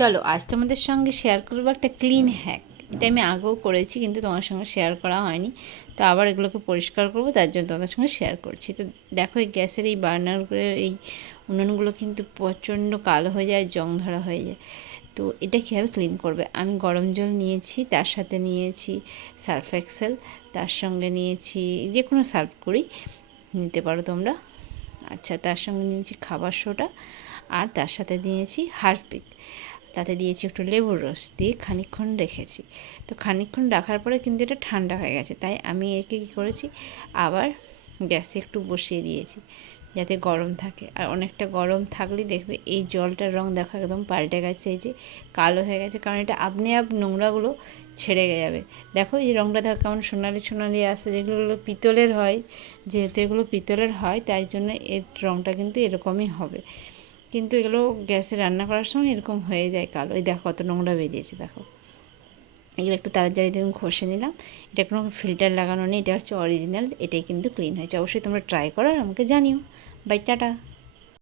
চলো আজ তোমাদের সঙ্গে শেয়ার করবো একটা ক্লিন হ্যাক। এটা আমি আগেও করেছি কিন্তু তোমার সঙ্গে শেয়ার করা হয়নি, তো আবার এগুলোকে পরিষ্কার করবো, তার জন্য তোমাদের সঙ্গে শেয়ার করছি। তো দেখো, এই গ্যাসের এই বার্নারগুলোর এই উনুনগুলো কিন্তু প্রচণ্ড কালো হয়ে যায়, জং ধরা হয়ে যায়। তো এটা কীভাবে ক্লিন করবে, আমি গরম জল নিয়েছি, তার সাথে নিয়েছি সার্ফ এক্সেল, তার সঙ্গে নিয়েছি যে কোনো সার্ফ করি নিতে পারো তোমরা। আচ্ছা, তার সঙ্গে নিয়েছি খাবার সোডা, আর তার সাথে দিয়েছি হারপিক, তাতে দিয়েছি একটু লেবুর রস, দিয়ে খানিকক্ষণ রেখেছি। তো খানিকক্ষণ রাখার পরে কিন্তু এটা ঠান্ডা হয়ে গেছে, তাই আমি একে কী করেছি, আবার গ্যাসে একটু বসিয়ে দিয়েছি যাতে গরম থাকে। আর অনেকটা গরম থাকলেই দেখবে এই জলটার রং দেখো একদম পাল্টে গেছে, এই যে কালো হয়ে গেছে, কারণ এটা আপনি নোংরাগুলো ছেড়ে যাবে। দেখো এই রংটা দেখো কেমন সোনালি সোনালি আসছে, যেগুলো পিতলের হয়, যেহেতু এগুলো পিতলের হয় তাই জন্য এর রংটা কিন্তু এরকমই হবে। কিন্তু এগুলো গ্যাসে রান্না করার সময় এরকম হয়ে যায় কালো। এই দেখো কত নোংরা বেরিয়েছে, দেখো এগুলো একটু তাড়াতাড়ি দেখুন ঘষে নিলাম। এটা কোনো ফিল্টার লাগানো নেই, এটা হচ্ছে অরিজিনাল, এটাই কিন্তু ক্লিন হয়েছে। অবশ্যই তোমরা ট্রাই করো আর আমাকে জানিও। Bye, tata.